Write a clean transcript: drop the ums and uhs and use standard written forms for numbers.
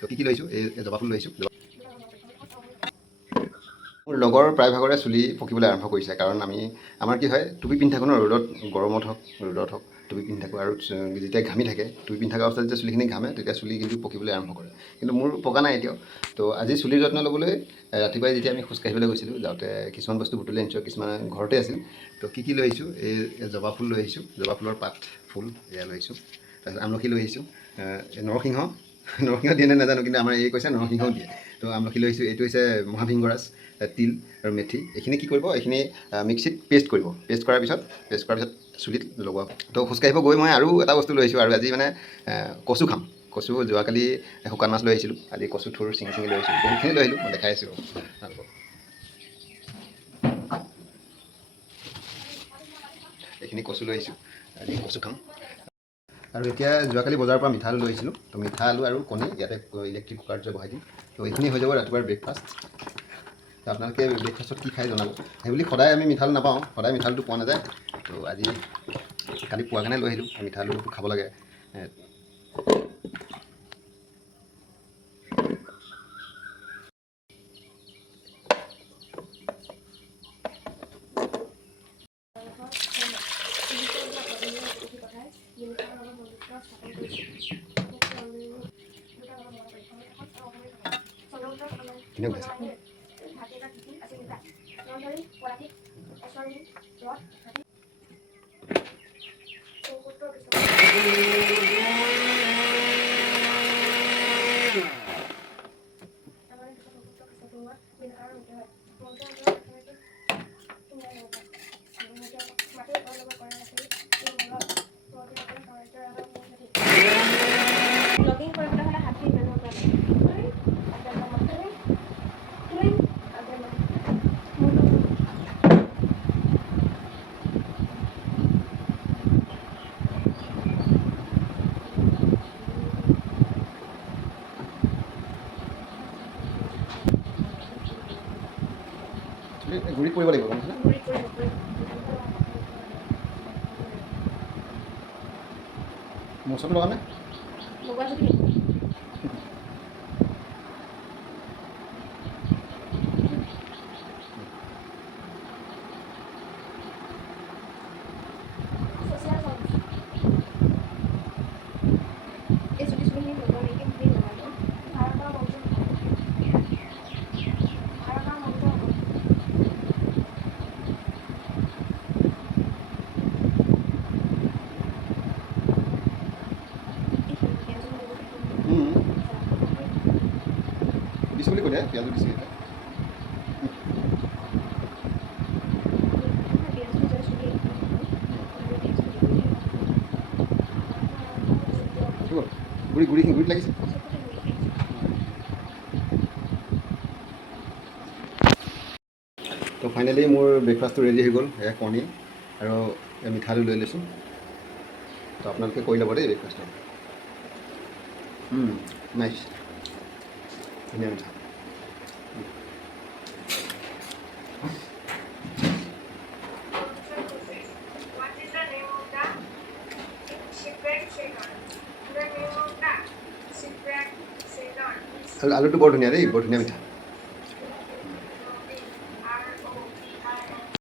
তো কি লৈছোঁ এই জবা ফুল লৈছোঁ। মোৰ লগৰ প্ৰায়ভাগৰে চুলি পকিবলৈ আৰম্ভ কৰিছে, কাৰণ আমাৰ কি হয়, টুপি পিন্ধি থাকোঁ ন, গৰমত হওক ৰ'দত হওক টুপি পিন্ধি থাকোঁ, আৰু যেতিয়া ঘামি থাকে টুপি পিন্ধি থকা অৱস্থাত যেতিয়া চুলিখিনি ঘামে তেতিয়া চুলি কিন্তু পকিবলৈ আৰম্ভ কৰে, কিন্তু মোৰ পকা নাই এতিয়াও। তো আজি চুলিৰ যত্ন ল'বলৈ ৰাতিপুৱাই যেতিয়া আমি খোজকাঢ়িবলৈ গৈছিলোঁ, যাওঁতে কিছুমান বস্তু বুটলি আনিছোঁ, কিছুমান ঘৰতে আছিল। তো কি লৈ আহিছোঁ, এই জবা ফুল লৈ আহিছোঁ, জবা ফুলৰ পাত ফুল এয়া লৈ আহিছোঁ। তাৰপিছত আমলখি লৈ আহিছোঁ, নৰসিংহ দিয়ে নে নাজানো, কিন্তু আমাৰ এই কৈছে নৰসিংহও দিয়ে। তো আমলখি লৈ আহিছোঁ, এইটো হৈছে মহাভিংগৰাজ, তিল আৰু মেথি। এইখিনি কি কৰিব, এইখিনি মিক্সিত পেষ্ট কৰিব। পেষ্ট কৰাৰ পিছত চুলিত লগোৱা। তো খোজকাঢ়িব গৈ মই আৰু এটা বস্তু লৈ আহিছোঁ, আৰু আজি মানে কচু খাম। কচু যোৱাকালি শুকান মাছ লৈ আহিছিলোঁ, আজি কচু থুৰ ছিঙি লৈ আহিছোঁ, বহুতখিনি লৈ আহিলোঁ, মই দেখাই আছোঁ আপোনালোকক। এইখিনি কচু লৈ আহিছোঁ, আজি কচু খাম। আৰু এতিয়া যোৱাকালি বজাৰৰ পৰা মিঠা আলু লৈ আহিছিলোঁ, তো মিঠা আলু আৰু কণী ইয়াতে ইলেক্ট্ৰিক কুকাৰত বহাই দিম। তো এইখিনি হৈ যাব ৰাতিপুৱাৰ ব্ৰেকফাষ্ট। তো আপোনালোকে ব্ৰেকফাষ্টত কি খাই জনাব। সেইবুলি সদায় আমি মিঠা আলু নাপাওঁ, সদায় মিঠা আলুটো পোৱা নাযায়। তো আজি কালি পোৱা কাৰণে লৈ আহিলোঁ, মিঠা আলুটো খাব লাগে। গুড়িত কৰিব লাগিব, গম পাইছেনে? মচলাটো লগাম নে? দিছোঁ বুলি কৈ দে, পিঁয়াজো দিছোঁ এতিয়া। গুড়িত লাগিছে। তো ফাইনেলি মোৰ ব্ৰেকফাষ্টটো ৰেডি হৈ গ'ল। এয়া কণী আৰু মিঠা আলু লৈ লৈছোঁ। তো আপোনালোকে কৰি ল'ব দেই ব্ৰেকফাষ্টটো। নাইচ, ধুনীয়া মিঠা। আলুটো বৰ ধুনীয়া দেই, বৰ ধুনীয়া মিঠা।